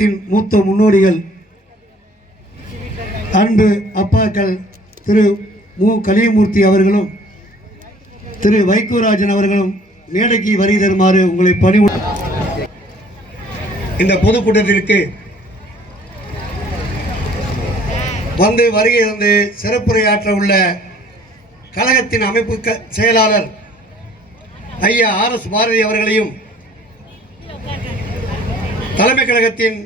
மூத்த முன்னோடிகள் அன்பு அப்பாக்கள் திரு மு கலியமூர்த்தி அவர்களும் திரு வைகோராஜன் அவர்களும் மேடைக்கு வருகை தருமாறு உங்களை பணிவு. இந்த பொதுக்கூட்டத்திற்கு வந்து வருகை தந்து சிறப்புரையாற்ற உள்ள கழகத்தின் அமைப்பு செயலாளர் ஐயா RS பாரதி அவர்களையும், தலைமை கழகத்தின்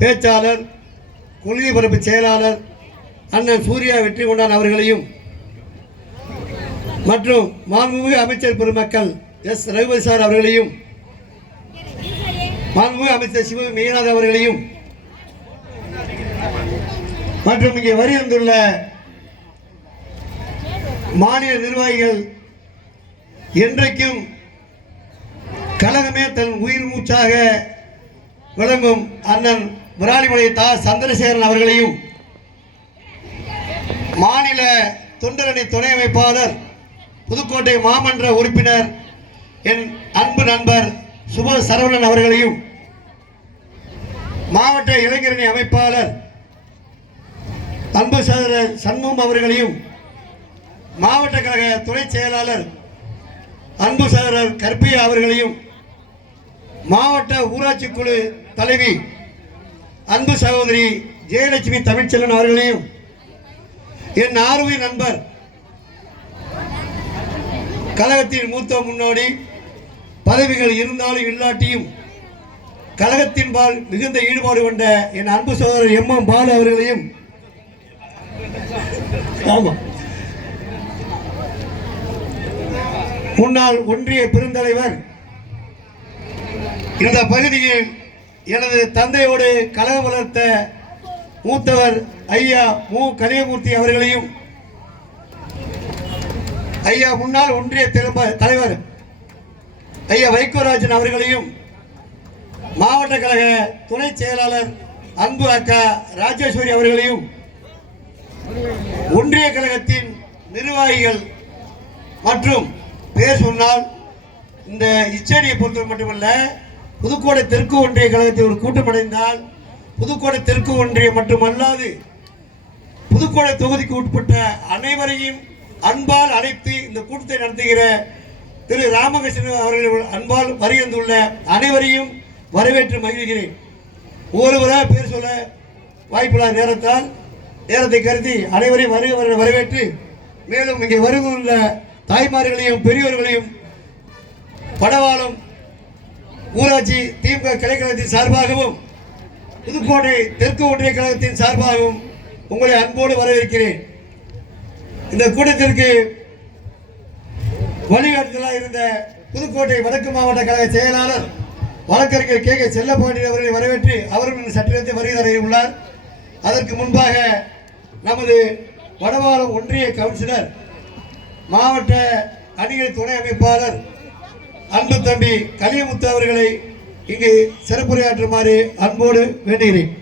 பேச்சாளர் கொள்கை பரப்பு செயலாளர் அண்ணன் சூர்யா வெற்றி கொண்டான் அவர்களையும் மற்றும் மாண்புமிகு அமைச்சர் பெருமக்கள் S ரகுபதி சார் அவர்களையும் மாண்புமிகு அமைச்சர் சிவ மீனாத் அவர்களையும் மற்றும் இங்கே வருகின்றுள்ள மாநில நிர்வாகிகள், என்றைக்கும் கழகமே தன் உயிர் மூச்சாக விளங்கும் அண்ணன் விராலிமலை தா சந்திரசேகரன் அவர்களையும், மாநில தொண்டரணி துணை அமைப்பாளர் புதுக்கோட்டை மாமன்ற உறுப்பினர் என் அன்பு நண்பர் சுப சரவணன் அவர்களையும், மாவட்ட இளைஞரணி அமைப்பாளர் அன்பு சகோதரர் சண்முகம் அவர்களையும், மாவட்ட கழக துணை செயலாளர் அன்பு சகோதரர் கற்பியா அவர்களையும், மாவட்ட ஊராட்சி குழு தலைவி அன்பு சகோதரி ஜெயலட்சுமி தமிழ்ச்செல்வன் அவர்களையும், என் ஆர்வி நண்பர் கழகத்தின் மூத்த முன்னோடி, பதவிகள் இருந்தாலும் இல்லாட்டியும் கழகத்தின் பால் மிகுந்த ஈடுபாடு கொண்ட என் அன்பு சகோதரர் MM பாலு அவர்களையும், முன்னாள் ஒன்றிய பெருந்தலைவர், இந்த பகுதியில் எனது தந்தையோடு கழகம் வளர்த்த மூத்தவர் ஐயா மு கலியமூர்த்தி அவர்களையும், ஐயா முன்னாள் ஒன்றிய தலைவர் ஐயா வைகோராஜன் அவர்களையும், மாவட்ட கழக துணை செயலாளர் அன்பு அக்கா ராஜேஸ்வரி அவர்களையும், ஒன்றிய கழகத்தின் நிர்வாகிகள் மற்றும் பேர் சொன்னால் இந்த இச்சேரியை பொறுத்தவரை மட்டுமல்ல, புதுக்கோட்டை தெற்கு ஒன்றிய கழகத்தில் ஒரு கூட்டம் அடைந்தால் புதுக்கோட்டை தெற்கு ஒன்றியம் மட்டுமல்லாது புதுக்கோட்டை தொகுதிக்கு உட்பட்ட அனைவரையும் அன்பால் அழைத்து இந்த கூட்டத்தை நடத்துகிற திரு ராமகிருஷ்ணன் அவர்கள் அன்பால் வருகின்றுள்ள அனைவரையும் வரவேற்று மகிழ்கிறேன். ஒருவராக பேர் சொல்ல வாய்ப்பில்லாத நேரத்தை கருதி அனைவரையும் வரவேற்று, மேலும் இங்கே வருகின்ற தாய்மார்களையும் பெரியோர்களையும் படவாளம் ஊராட்சி திமுக கிளைக்கழகத்தின் சார்பாகவும் புதுக்கோட்டை தெற்கு ஒன்றிய கழகத்தின் சார்பாகவும் உங்களை அன்போடு வரவேற்கிறேன். இந்த கூட்டத்திற்கு வழிகாட்டுதலாக இருந்த புதுக்கோட்டை வடக்கு மாவட்ட கழக செயலாளர் வழக்கறிஞர் KK செல்லப்பாண்டியன் அவர்களை வரவேற்று அவர்கள் சற்றே வருகை தர உள்ளார். அதற்கு முன்பாக நமது வடவாளம் ஒன்றிய கவுன்சிலர், மாவட்ட அணிகள் துணை அமைப்பாளர் அன்பு தம்பி கலியமுத்து அவர்களை இங்கு சிறப்புரையாற்றுமாறு அன்போடு வேண்டுகிறேன்.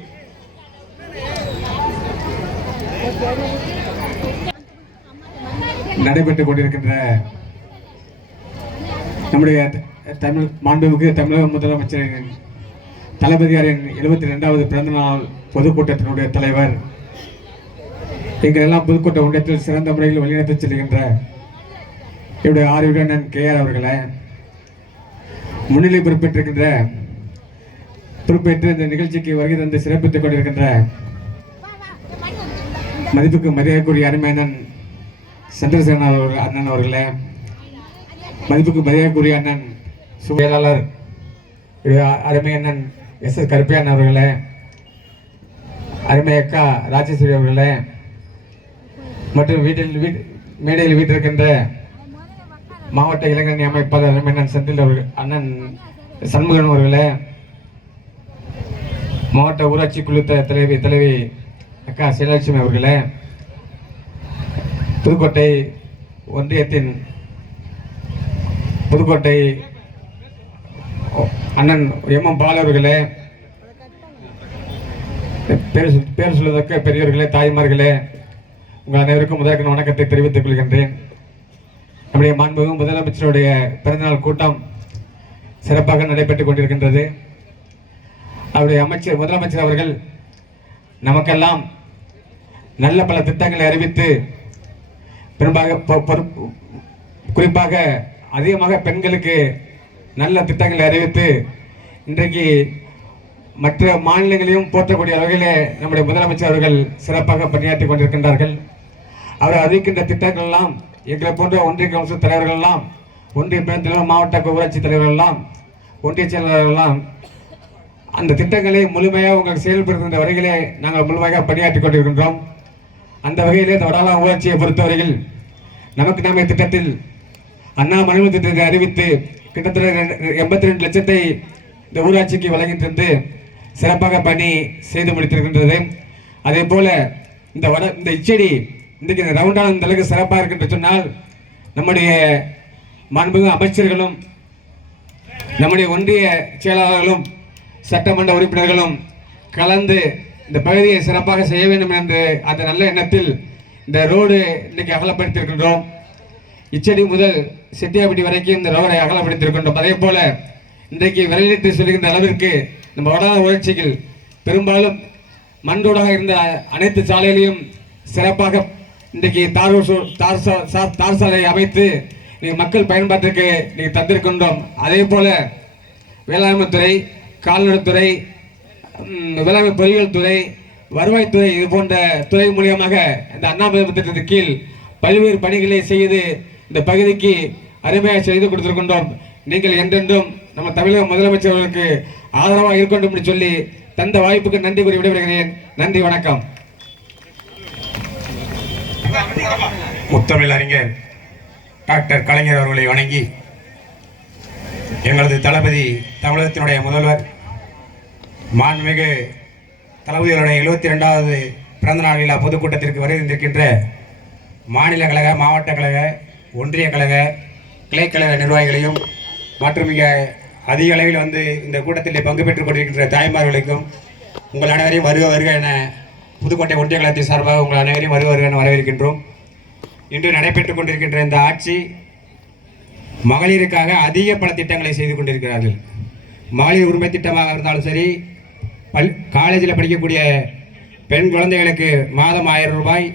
நடைபெற்றுக் கொண்டிருக்கின்ற நம்முடைய மாண்புமிகு தமிழக முதலமைச்சரின் தளபதியாரின் 72வது பிறந்தநாள் பொதுக்கூட்டத்தினுடைய தலைவர், எங்களெல்லாம் புதுக்கோட்டை ஒன்றியத்தில் சிறந்த முறையில் வழிநடத்தி செல்கின்ற என்னுடைய ஆர்வலர் KR அவர்களை, முன்னிலை பொறுப்பேற்று இந்த நிகழ்ச்சிக்கு வருகை தந்து சிறப்பித்துக் கொண்டிருக்கின்ற மதிப்புக்கு மரியாதைக்குரிய அருமையண்ணன் சந்திரசேகரன் அண்ணன் அவர்களே, மதிப்புக்கு மரியாதைக்குரிய அண்ணன் செயலாளர் அருமையண்ணன் SS கருப்பையன் அவர்களே, அருமை அக்கா ராஜேஸ்வரி அவர்களே, மற்றும் மேடையில் வீட்டிருக்கின்ற மாவட்ட இளைஞரணி அமைப்பாளர் அருமையண்ணன் செந்தில் அவர்கள், அண்ணன் சண்முகன் அவர்களே, மாவட்ட ஊராட்சி குழு தலைவி அக்கா ஜெயலட்சுமி அவர்களே, புதுக்கோட்டை ஒன்றியத்தின் புதுக்கோட்டை அண்ணன் MM பாலு அவர்களே, பேர் சொல்வதற்கு பெரியவர்களே, தாய்மார்களே, உங்கள் அனைவருக்கும் முதற்கண் வணக்கத்தை தெரிவித்துக் கொள்கின்றேன். நம்முடைய மாண்புமிகு முதலமைச்சருடைய பிறந்தநாள் கூட்டம் சிறப்பாக நடைபெற்றுக் கொண்டிருக்கின்றது. அவருடைய முதலமைச்சர் அவர்கள் நமக்கெல்லாம் நல்ல பல திட்டங்களை அறிவித்து குறிப்பாக அதிகமாக பெண்களுக்கு நல்ல திட்டங்களை அறிவித்து இன்றைக்கு மற்ற மாநிலங்களையும் போற்றக்கூடிய வகையிலே நம்முடைய முதலமைச்சர் அவர்கள் சிறப்பாக பணியாற்றி கொண்டிருக்கின்றார்கள். அவர் அறிவிக்கின்ற திட்டங்கள் எல்லாம் எங்களை போன்ற ஒன்றிய கவுன்சில் தலைவர்கள் எல்லாம், ஒன்றிய தலைவர், மாவட்ட ஊராட்சி தலைவர்கள் எல்லாம், ஒன்றிய செயலாளர்கள் எல்லாம் அந்த திட்டங்களை முழுமையாக உங்களுக்கு செயல்படுத்துகின்ற வரையிலே நாங்கள் முழுமையாக பணியாற்றி கொண்டிருக்கின்றோம். அந்த வகையிலே இந்த வடாலம் ஊராட்சியை பொறுத்தவரையில் நமக்கு நாமே திட்டத்தில் அண்ணா மணிமணி திட்டத்தை அறிவித்து கிட்டத்தட்ட 82 லட்சத்தை இந்த ஊராட்சிக்கு வழங்கிட்டிருந்து சிறப்பாக பணி செய்து முடித்திருக்கின்றது. அதே போல இந்த இச்செடி இன்றைக்கு இந்த ரவுண்டான இந்த அளவுக்கு சிறப்பாக இருக்கின்ற சொன்னால் நம்முடைய மாண்புமிகு அமைச்சர்களும் நம்முடைய ஒன்றிய செயலாளர்களும் சட்டமன்ற உறுப்பினர்களும் கலந்து இந்த பகுதியை சிறப்பாக செய்ய வேண்டும் என்று அந்த நல்ல எண்ணத்தில் இந்த ரோடு இன்றைக்கு அகலப்படுத்தியிருக்கின்றோம். இச்செடி முதல் செட்டியாப்பட்டி வரைக்கும் இந்த ரோடை அகலப்படுத்தியிருக்கின்றோம். அதே போல இன்றைக்கு விரலிட்டு சொல்கின்ற அளவிற்கு நம்ம வடாத உழைச்சிகள் பெரும்பாலும் மண்டோடாக இருந்த அனைத்து சாலைகளையும் சிறப்பாக இன்றைக்கு தார் சாலை அமைத்து மக்கள் பயன்பாட்டிற்கு தந்திருக்கின்றோம். அதே போல வேளாண்மை துறை, கால்நடைத்துறை, வேளாண்மை பொறியியல் துறை, வருவாய்த்துறை இது போன்ற துறை மூலியமாக இந்த அண்ணாமலை திட்டத்தின் கீழ் பல்வேறு பணிகளை செய்து இந்த பகுதிக்கு அருமையாக செய்து கொடுத்திருக்கின்றோம். நீங்கள் என்றென்றும் நம்ம தமிழக முதலமைச்சர்களுக்கு ஆதரவாக இருக்கணும் என்று சொல்லி தந்த வாய்ப்புக்கு நன்றி கூறி விடைபெறுகிறேன். நன்றி, வணக்கம். முத்தமிழ் அறிஞர் டாக்டர் கலைஞர் அவர்களை வணங்கி எங்களது தளபதி தமிழகத்தினுடைய முதல்வர் மாண்புமிகு தளபதிகளுடைய 72வது பிறந்தநாள் விழா பொதுக்கூட்டத்திற்கு வருகின்ற மாநில கழக, மாவட்ட கழக, ஒன்றிய கழக, கிளைக்கழக நிர்வாகிகளையும் மற்றும் மிக அதிக அளவில் வந்து இந்த கூட்டத்தில் பங்கு பெற்றுக் கொண்டிருக்கின்ற தாய்மார்களுக்கும் உங்கள் அனைவரையும் வருக வருக என புதுக்கோட்டை ஒன்றிய கழகத்தின் சார்பாக உங்கள் அனைவரையும் வருக வருக என வரவேற்கின்றோம். இன்று நடைபெற்றுக் கொண்டிருக்கின்ற இந்த ஆட்சி மகளிருக்காக அதிக பல திட்டங்களை செய்து கொண்டிருக்கிறார்கள். மகளிர் உரிமை திட்டமாக இருந்தாலும் சரி, காலேஜில் படிக்கக்கூடிய பெண் குழந்தைகளுக்கு மாதம் 1000 ரூபாய்,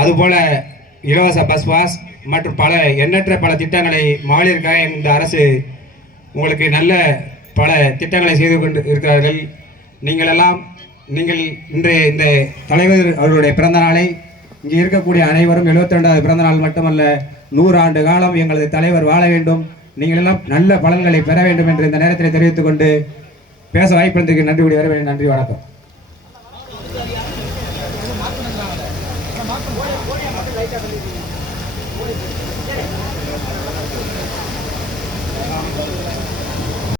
அதுபோல் இலவச பஸ் பாஸ் மற்றும் பல எண்ணற்ற பல திட்டங்களை மகளிருக்காக இந்த அரசு உங்களுக்கு நல்ல பல திட்டங்களை செய்து கொண்டு இருக்கிறார்கள். நீங்கள் இன்று இந்த தலைவர் அவருடைய பிறந்த நாளை இங்கே இருக்கக்கூடிய அனைவரும் 72வது பிறந்த நாள் மட்டுமல்ல, 100 ஆண்டு காலம் எங்களது தலைவர் வாழ வேண்டும், நீங்கள் எல்லாம் நல்ல பலன்களை பெற வேண்டும் என்று இந்த நேரத்தில் தெரிவித்துக் கொண்டு பேச வாய்ப்பளித்ததற்கு நன்றி கூறி வரவேன். நன்றி, வணக்கம்.